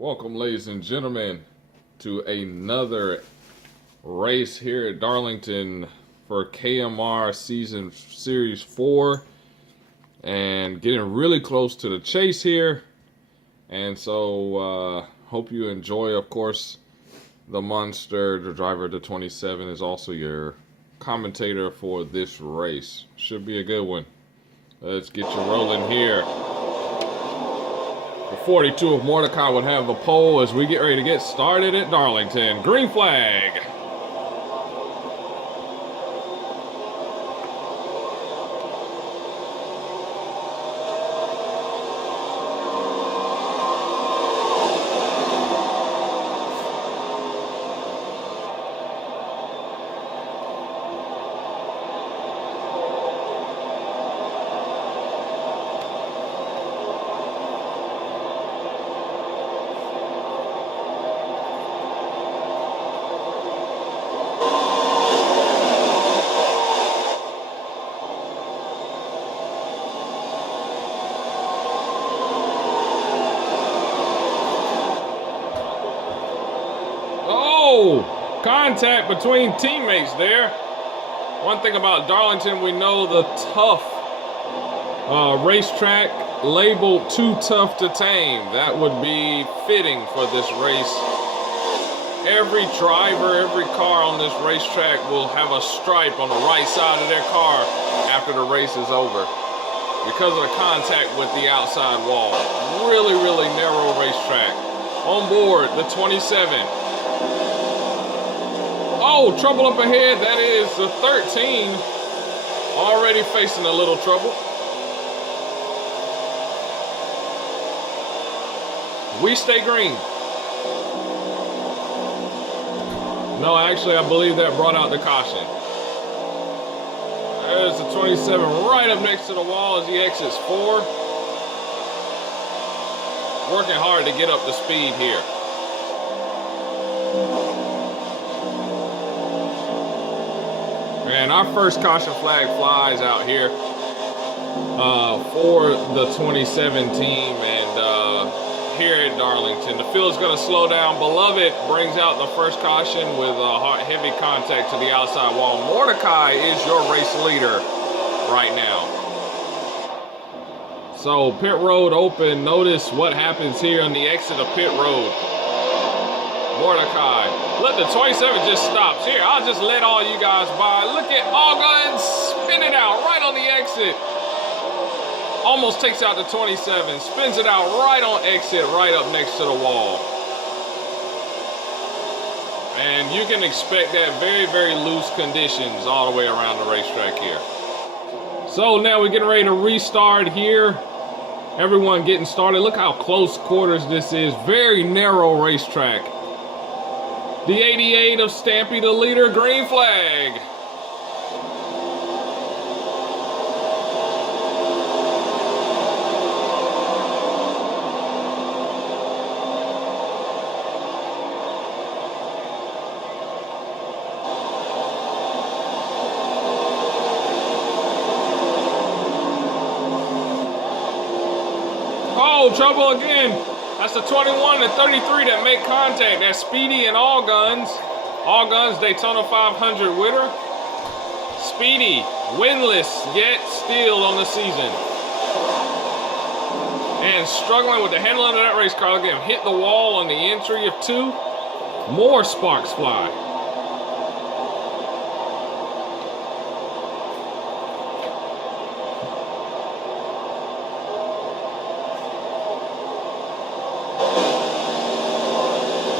Welcome, ladies and gentlemen, to another race here at Darlington for KMR Series 4, and getting really close to the chase here. And so hope you enjoy. Of course, the monster, the driver of the 27, is also your commentator for this race. Should be a good one. Let's get you rolling here. The 42 of Mordecai would have the pole as we get ready to get started at Darlington. Green flag. Contact between teammates there. One thing about Darlington, we know the tough racetrack, labeled too tough to tame. That would be fitting for this race. Every driver, every car on this racetrack will have a stripe on the right side of their car after the race is over because of the contact with the outside wall. Really, really narrow racetrack. On board, the 27. Oh, trouble up ahead. That is the 13. Already facing a little trouble. We stay green. No, actually, I believe that brought out the caution. There's the 27 right up next to the wall as he exits 4. Working hard to get up to speed here. And our first caution flag flies out here for the 27 team, and here at Darlington. The field's going to slow down. Beloved brings out the first caution with heavy contact to the outside wall. Mordecai is your race leader right now. So pit road open. Notice what happens here on the exit of pit road. Mordecai, let the 27 just stops here. I'll just let all you guys by. Look at all guns, spin it out right on the exit. Almost takes out the 27, spins it out right on exit, right up next to the wall. And you can expect that very, very loose conditions all the way around the racetrack here. So now we're getting ready to restart here. Everyone getting started. Look how close quarters this is. Very narrow racetrack. The 88 of Stampy, the leader, green flag. Oh, trouble again. That's the 21 and 33 that make contact. That's Speedy and All Guns. All Guns Daytona 500 winner. Speedy, winless yet still on the season. And struggling with the handling of that race car. Again, hit the wall on the entry of 2. More sparks fly.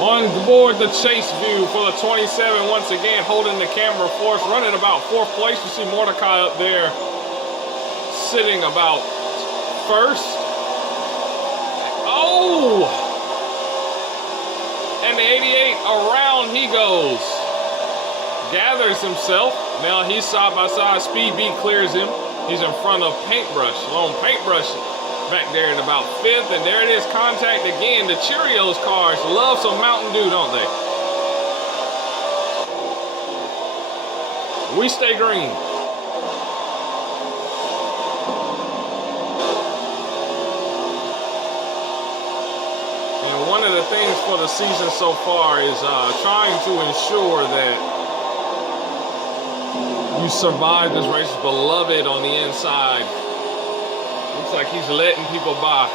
On board the chase view for the 27, once again holding the camera for us, running about 4th place. You see Mordecai up there sitting about 1st. Oh! And the 88, around he goes. Gathers himself. Now he's side by side. Speed B clears him. He's in front of Paintbrush. Lone Paintbrush back there in about 5th, and there it is, contact again. The Cheerios cars love some Mountain Dew, don't they? We stay green. And one of the things for the season so far is trying to ensure that you survive this race. Beloved on the inside. Looks like he's letting people by.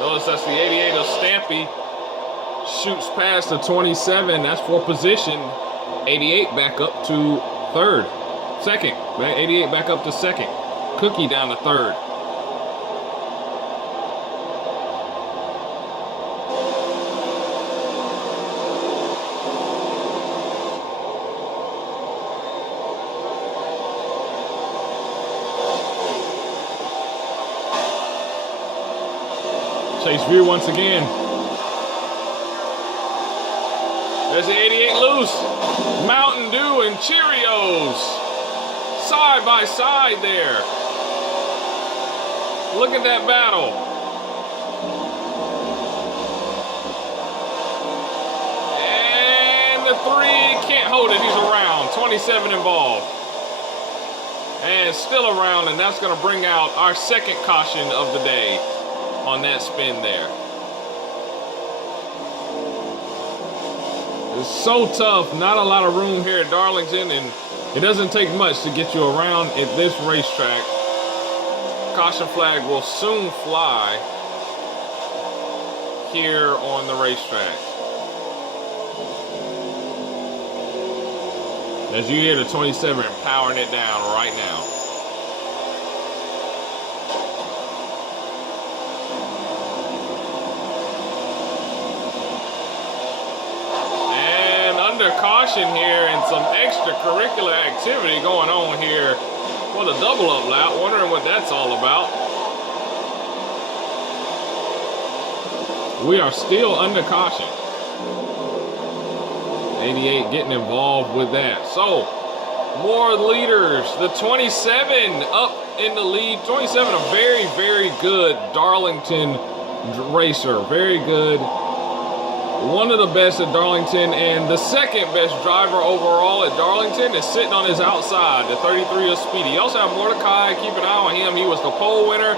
Notice that's the 88 of Stampy. Shoots past the 27. That's for position. 88 back up to third. Second. 88 back up to second. Cookie down to third. Chase View once again. There's the 88 loose. Mountain Dew and Cheerios. Side by side there. Look at that battle. And the 3 can't hold it. He's around. 27 involved. And still around, and that's going to bring out our second caution of the day on that spin there. It's so tough, not a lot of room here at Darlington, and it doesn't take much to get you around at this racetrack. Caution flag will soon fly here on the racetrack. As you hear the 27 powering it down right now. Caution here and some extracurricular activity going on here for the double up lap. Wondering what that's all about. We are still under caution. 88 getting involved with that. So more leaders. The 27 up in the lead. 27, a very, very good Darlington racer. Very good. One of the best at Darlington, and the second best driver overall at Darlington is sitting on his outside, the 33 of Speedy. You also have Mordecai. Keep an eye on him. He was the pole winner,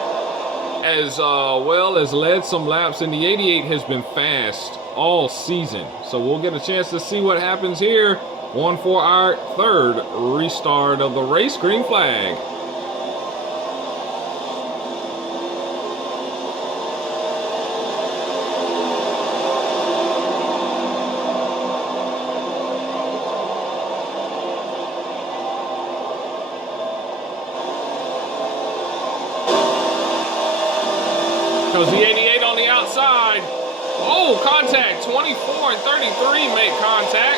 as well as led some laps, and the 88 has been fast all season. So we'll get a chance to see what happens here. One for our third restart of the race. Green flag. Because the 88 on the outside. Oh, contact. 24 and 33 make contact.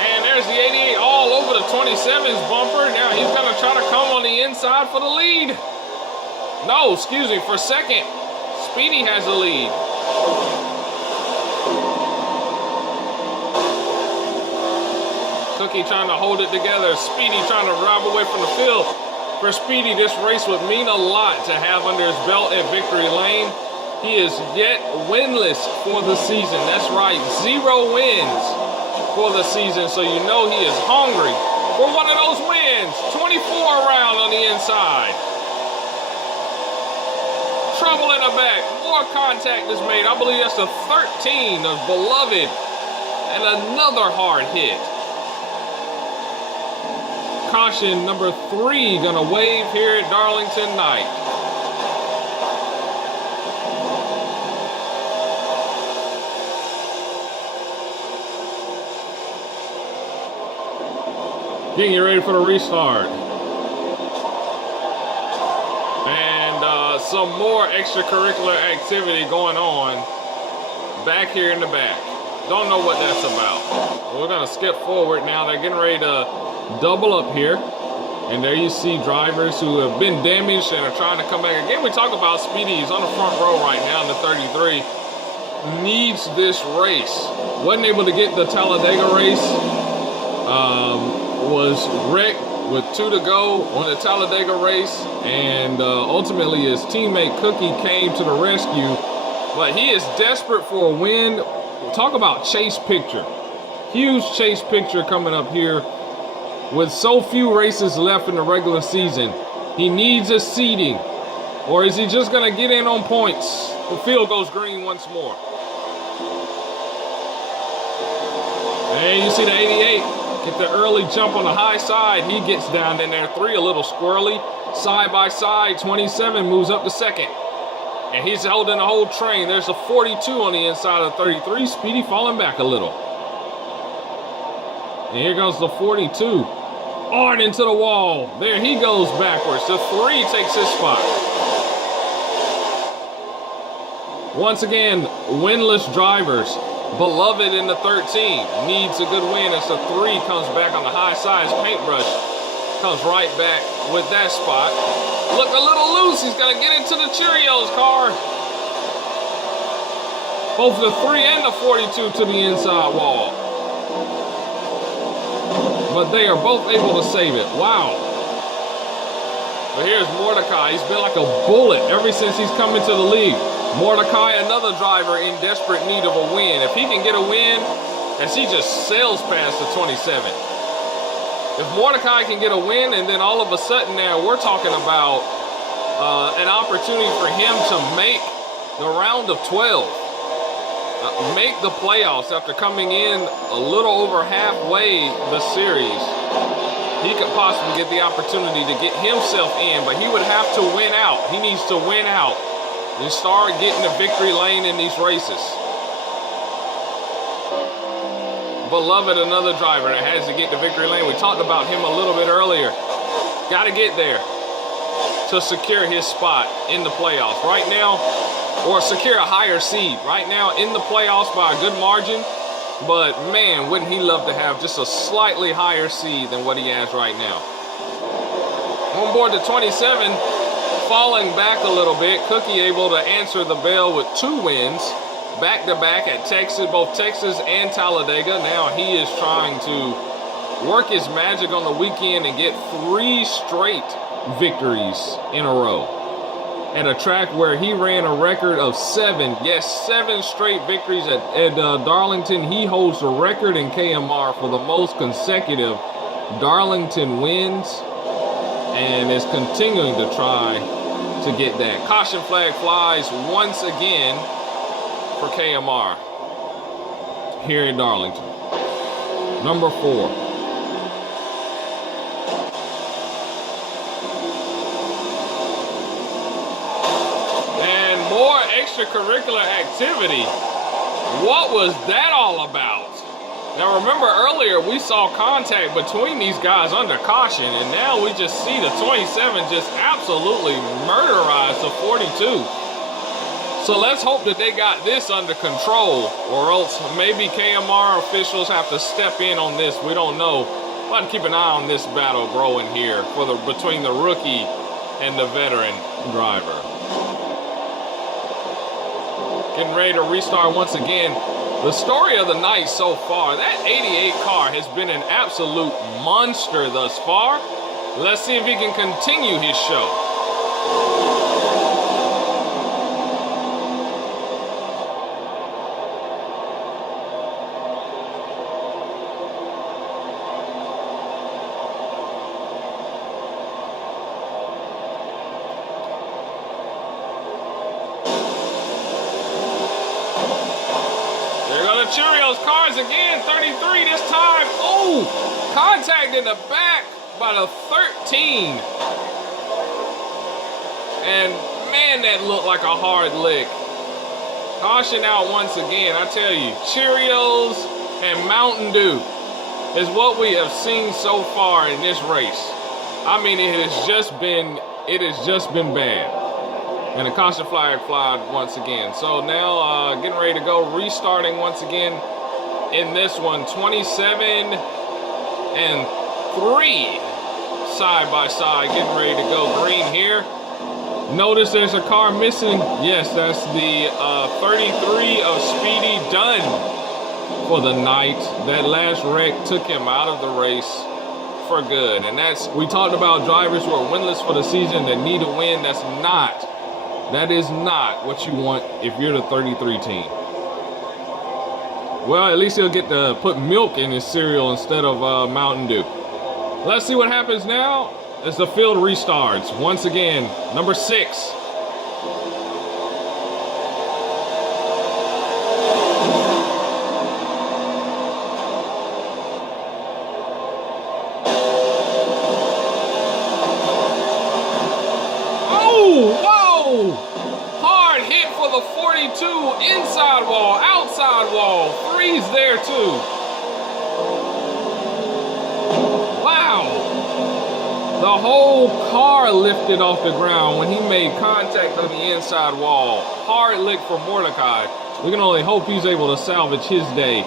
And there's the 88 all over the 27's bumper. Now he's going to try to come on the inside for the lead. No, excuse me, for second. Speedy has the lead. Cookie trying to hold it together. Speedy trying to drive away from the field. For Speedy, this race would mean a lot to have under his belt at Victory Lane. He is yet winless for the season. That's right, 0 wins for the season. So you know he is hungry for one of those wins. 24 around on the inside. Trouble in the back. More contact is made. I believe that's the 13 of Beloved. And another hard hit. Caution number 3 gonna wave here at Darlington night. Getting you ready for the restart. And some more extracurricular activity going on back here in the back. Don't know what that's about. We're gonna skip forward now. They're getting ready to double up here, and there you see drivers who have been damaged and are trying to come back. Again, we talk about Speedy. He's on the front row right now in the 33. Needs this race. Wasn't able to get the Talladega race. Was wrecked with 2 to go on the Talladega race, and ultimately his teammate Cookie came to the rescue. But he is desperate for a win. Talk about chase picture. Huge chase picture coming up here. With so few races left in the regular season, he needs a seeding. Or is he just going to get in on points? The field goes green once more. And you see the 88 get the early jump on the high side. He gets down in there. 3 a little squirrely. Side by side, 27 moves up to second. And he's holding the whole train. There's a 42 on the inside of 33. Speedy falling back a little. And here goes the 42. On into the wall. There he goes backwards. The 3 takes his spot. Once again, winless drivers. Beloved in the 13 needs a good win as the 3 comes back on the high side. Paintbrush comes right back with that spot. Look a little loose. He's going to get into the Cheerios car. Both the 3 and the 42 to the inside wall. But they are both able to save it. Wow. But here's Mordecai. He's been like a bullet ever since he's come into the league. Mordecai, another driver in desperate need of a win. If he can get a win, as he just sails past the 27. If Mordecai can get a win, and then all of a sudden now we're talking about an opportunity for him to make the round of 12. Make the playoffs after coming in a little over halfway the series. He could possibly get the opportunity to get himself in, but he would have to win out. He needs to win out and start getting the victory lane in these races. Beloved, another driver that has to get the victory lane. We talked about him a little bit earlier. Got to get there to secure his spot in the playoffs. Right now, or secure a higher seed. Right now in the playoffs by a good margin. But man, wouldn't he love to have just a slightly higher seed than what he has right now. On board the 27, falling back a little bit. Cookie able to answer the bell with 2 wins. Back-to-back at Texas, both Texas and Talladega. Now he is trying to work his magic on the weekend and get 3 straight victories in a row. At a track where he ran a record of 7. Yes, 7 straight victories at Darlington. He holds the record in KMR for the most consecutive Darlington wins and is continuing to try to get that. Caution flag flies once again for KMR here in Darlington. Number 4. More extracurricular activity. What was that all about? Now remember earlier we saw contact between these guys under caution, and now we just see the 27 just absolutely murderize the 42. So let's hope that they got this under control, or else maybe KMR officials have to step in on this. We don't know. But keep an eye on this battle growing here for between the rookie and the veteran driver. Getting ready to restart once again. The story of the night so far, that 88 car has been an absolute monster thus far. Let's see if he can continue his show. Cheerios cars again, 33 this time. Oh, contact in the back by the 13. And man, that looked like a hard lick. Caution out once again. I tell you, Cheerios and Mountain Dew is what we have seen so far in this race. I mean, it has just been bad. And the caution flag flied once again. So now getting ready to go, restarting once again in this one. 27 and 3 side by side, getting ready to go green here. Notice there's a car missing. Yes, that's the 33 of Speedy, done for the night. That last wreck took him out of the race for good. And we talked about drivers who are winless for the season that need a win. That is not what you want if you're the 33 team. Well, at least he'll get to put milk in his cereal instead of Mountain Dew. Let's see what happens now as the field restarts. Once again, number 6. The 42 inside wall, outside wall, 3's there too. Wow. The whole car lifted off the ground when he made contact on the inside wall. Hard lick for Mordecai. We can only hope he's able to salvage his day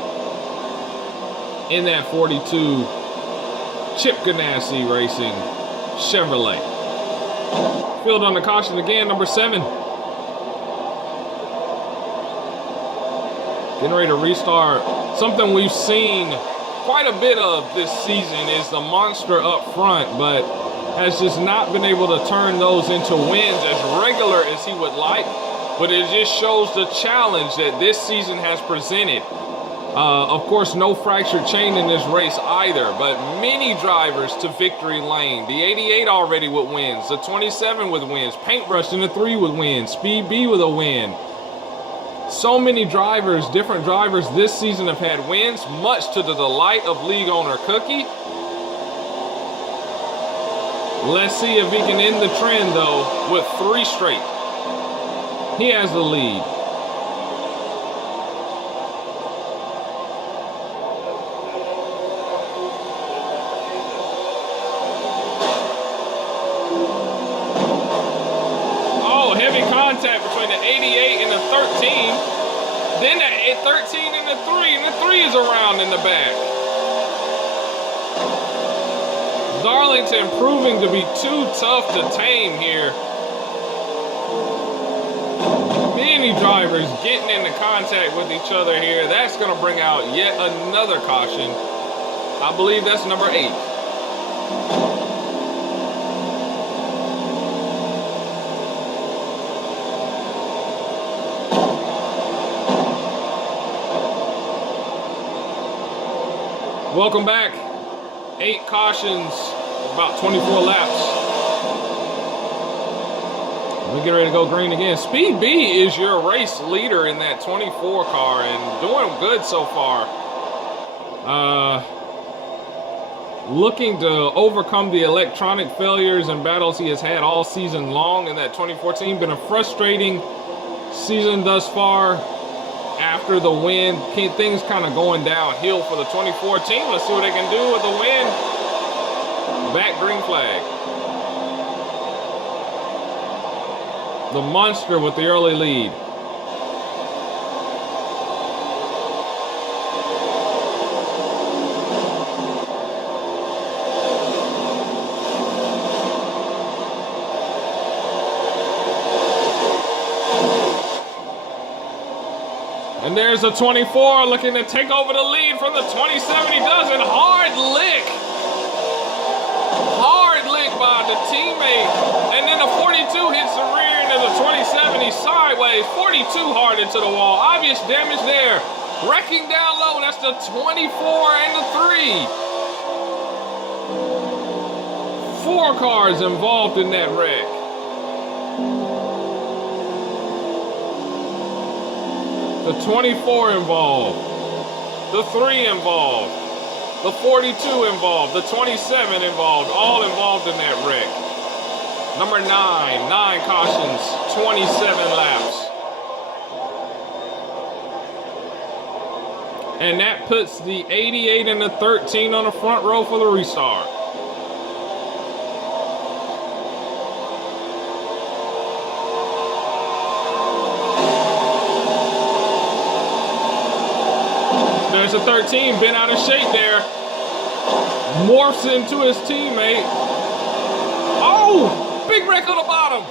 in that 42 Chip Ganassi Racing Chevrolet. Field on the caution again, number 7. Getting ready to restart. Something we've seen quite a bit of this season is the monster up front, but has just not been able to turn those into wins as regular as he would like. But it just shows the challenge that this season has presented. Of course, no fractured chain in this race either, but many drivers to victory lane. The 88 already with wins, the 27 with wins, Paintbrush in the 3 with wins, Speed B with a win. So many drivers, different drivers this season have had wins, much to the delight of league owner Cookie. Let's see if he can end the trend though with 3 straight. He has the lead. Oh, heavy contact between the 88 and the 13. Then the 13 and the 3, and the 3 is around in the back. Darlington proving to be too tough to tame here. Many drivers getting into contact with each other here. That's going to bring out yet another caution. I believe that's number 8. Welcome back. 8 cautions, about 24 laps. We get ready to go green again. Speed B is your race leader in that 24 car and doing good so far. Looking to overcome the electronic failures and battles he has had all season long in that 2014. Been a frustrating season thus far. After the win, things kind of going downhill for the 2014. Let's see what they can do with the win. Back green flag. The monster with the early lead. And there's the 24 looking to take over the lead from the 27. He does it. Hard lick. Hard lick by the teammate. And then the 42 hits the rear end of the 27. He's sideways. 42 hard into the wall. Obvious damage there. Wrecking down low. That's the 24 and the 3. 4 cars involved in that wreck. The 24 involved, the 3 involved, the 42 involved, the 27 involved, all involved in that wreck. Number 9 cautions, 27 laps. And that puts the 88 and the 13 on the front row for the restart. There's a 13, been out of shape there. Morphs into his teammate. Oh, big wreck on the bottom.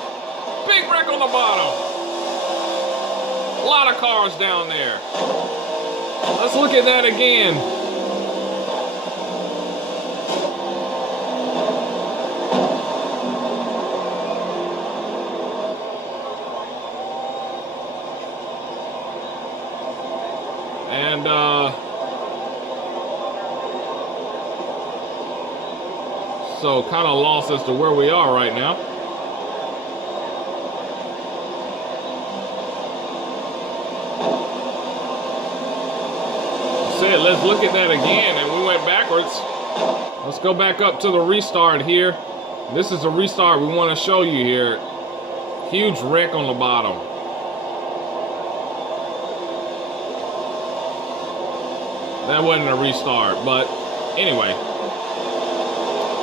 Big wreck on the bottom. A lot of cars down there. Let's look at that again. And So kind of lost as to where we are right now. Said, let's look at that again, and we went backwards. Let's go back up to the restart here. This is a restart we want to show you here. Huge wreck on the bottom. That wasn't a restart, but anyway.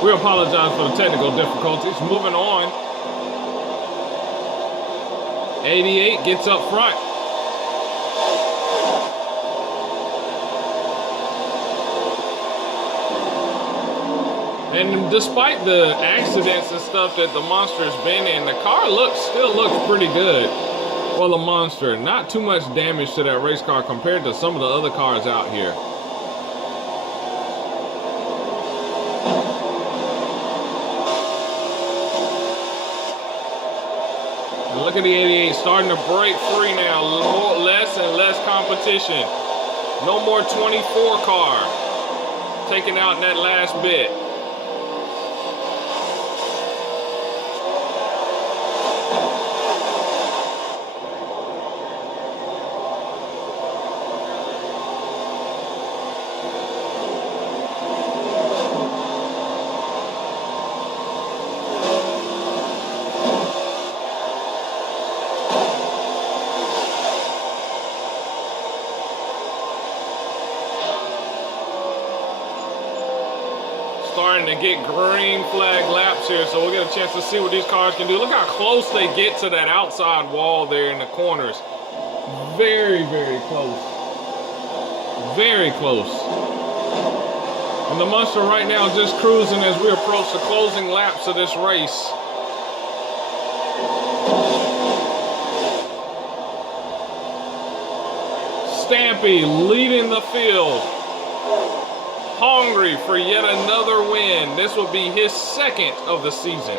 We apologize for the technical difficulties. Moving on. 88 gets up front. And despite the accidents and stuff that the Monster's been in, the car still looks pretty good for the Monster. Not too much damage to that race car compared to some of the other cars out here. And look at the 88 starting to break free now. Less and less competition. No more 24 car taking out in that last bit. Starting to get green flag laps here, so we'll get a chance to see what these cars can do. Look how close they get to that outside wall there in the corners. Very, very close. Very close. And the Monster right now just cruising as we approach the closing laps of this race. Stampy leading the field. Hungry for yet another win. This will be his second of the season.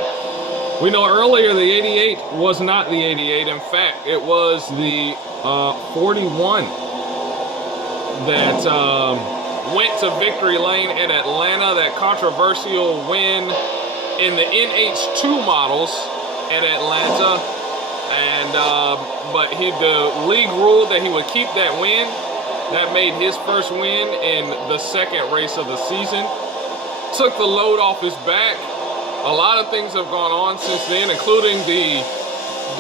We know earlier the 88 was not the 88. In fact, it was the 41 that went to victory lane in Atlanta. That controversial win in the NH2 models at Atlanta. And but the league ruled that he would keep that win. That made his first win in the second race of the season. Took the load off his back. A lot of things have gone on since then, including the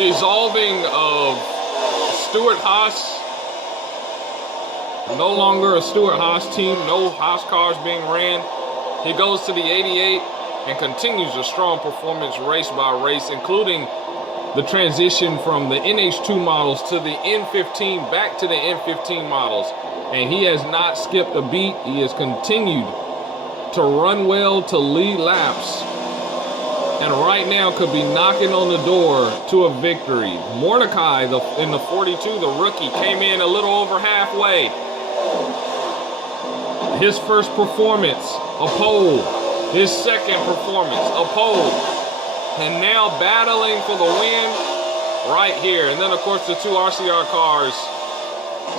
dissolving of Stuart Haas. No longer a Stuart Haas team, no Haas cars being ran. He goes to the 88 and continues a strong performance race by race, including the transition from the NH2 models to the N15 back to the N15 models. And he has not skipped a beat. He has continued to run well, to lead laps. And right now could be knocking on the door to a victory. Mordecai in the 42, the rookie, came in a little over halfway. His first performance, a pole. His second performance, a pole. And now battling for the win right here. And then, of course, the two RCR cars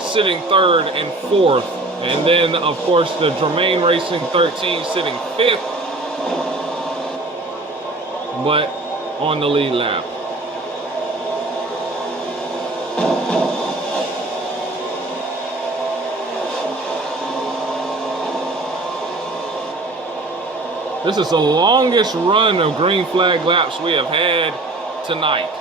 sitting third and fourth. And then, of course, the Germain Racing 13 sitting fifth, but on the lead lap. This is the longest run of green flag laps we have had tonight.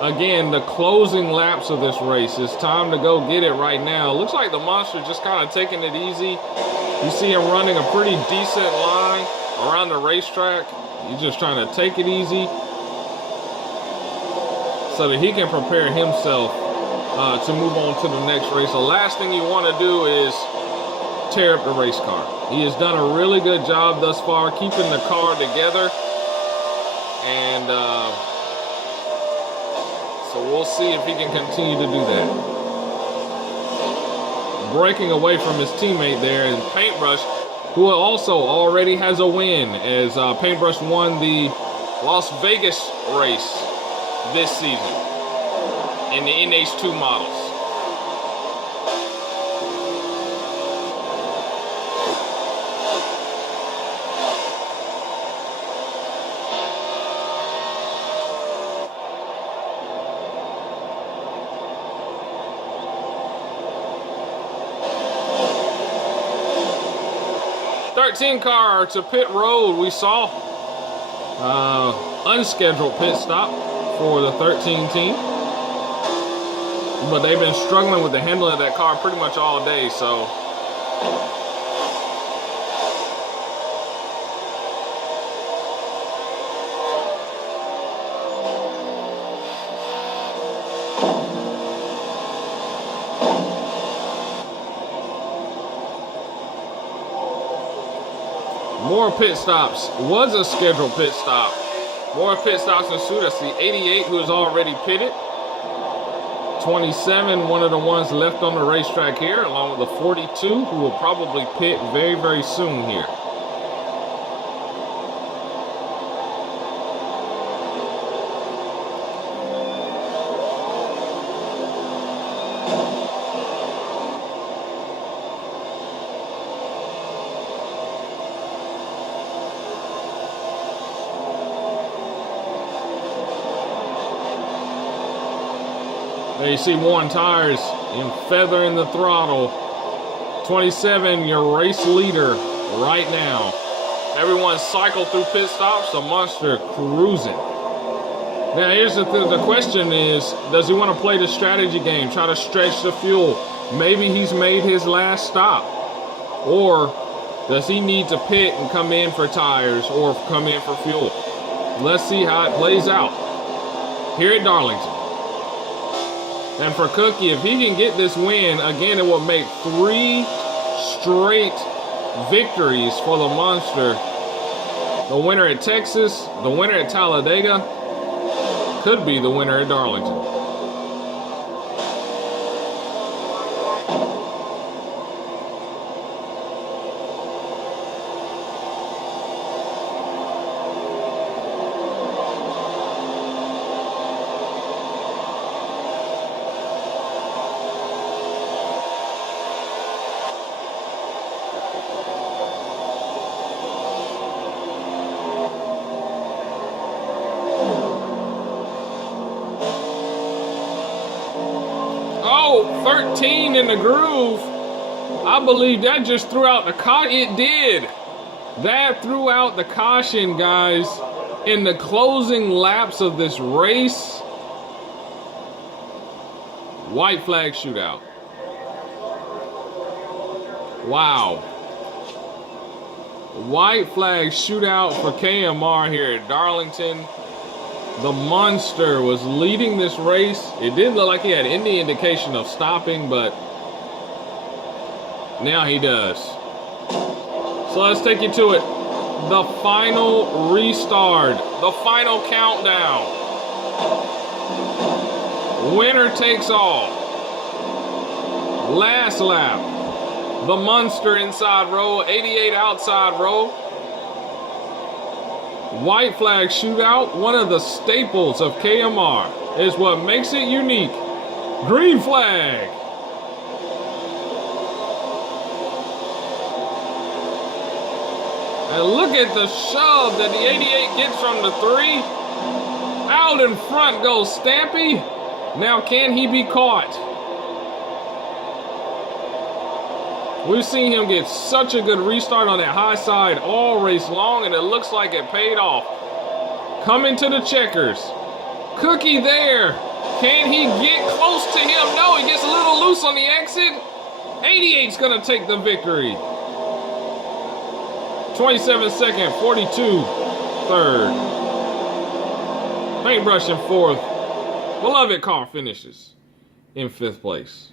Again, the closing laps of this race. It's time to go get it right now. Looks like the Monster just kind of taking it easy. You see him running a pretty decent line around the racetrack. He's just trying to take it easy so that he can prepare himself to move on to the next race. The last thing you want to do is tear up the race car. He has done a really good job thus far keeping the car together, and so we'll see if he can continue to do that. Breaking away from his teammate there is Paintbrush, who also already has a win, as Paintbrush won the Las Vegas race this season in the NH2 models. 13 car to pit road. We saw unscheduled pit stop for the 13 team. But they've been struggling with the handling of that car pretty much all day, so. More pit stops. Was a scheduled pit stop. More pit stops ensue. That's the 88 who is already pitted. 27, one of the ones left on the racetrack here, along with the 42 who will probably pit very, very soon here. There you see worn tires and feather in the throttle. 27, your race leader right now. Everyone cycled through pit stops, the monster cruising. Now here's the question is, does he want to play the strategy game, try to stretch the fuel? Maybe he's made his last stop. Or does he need to pit and come in for tires or come in for fuel? Let's see how it plays out here at Darlington. And for Cookie, if he can get this win, again, it will make 3 straight victories for the monster. The winner at Texas, the winner at Talladega, could be the winner at Darlington. Oh, 13 in the groove. I believe that just threw out the caution. It did. That threw out the caution, guys, in the closing laps of this race. White flag shootout. Wow. White flag shootout for KMR here at Darlington. The monster was leading this race. It didn't look like he had any indication of stopping, but now he does. So let's take you to it. The final restart. The final countdown. Winner takes all. Last lap. The monster inside row, 88 outside row. White flag shootout, one of the staples of KMR, is what makes it unique. Green flag. And look at the shove that the 88 gets from the 3. Out in front goes Stampy. Now can he be caught? We've seen him get such a good restart on that high side all race long, and it looks like it paid off. Coming to the checkers. Cookie there. Can he get close to him? No, he gets a little loose on the exit. 88's going to take the victory. 27 second, 42 third. Paintbrush in 4th. Beloved car finishes in 5th place.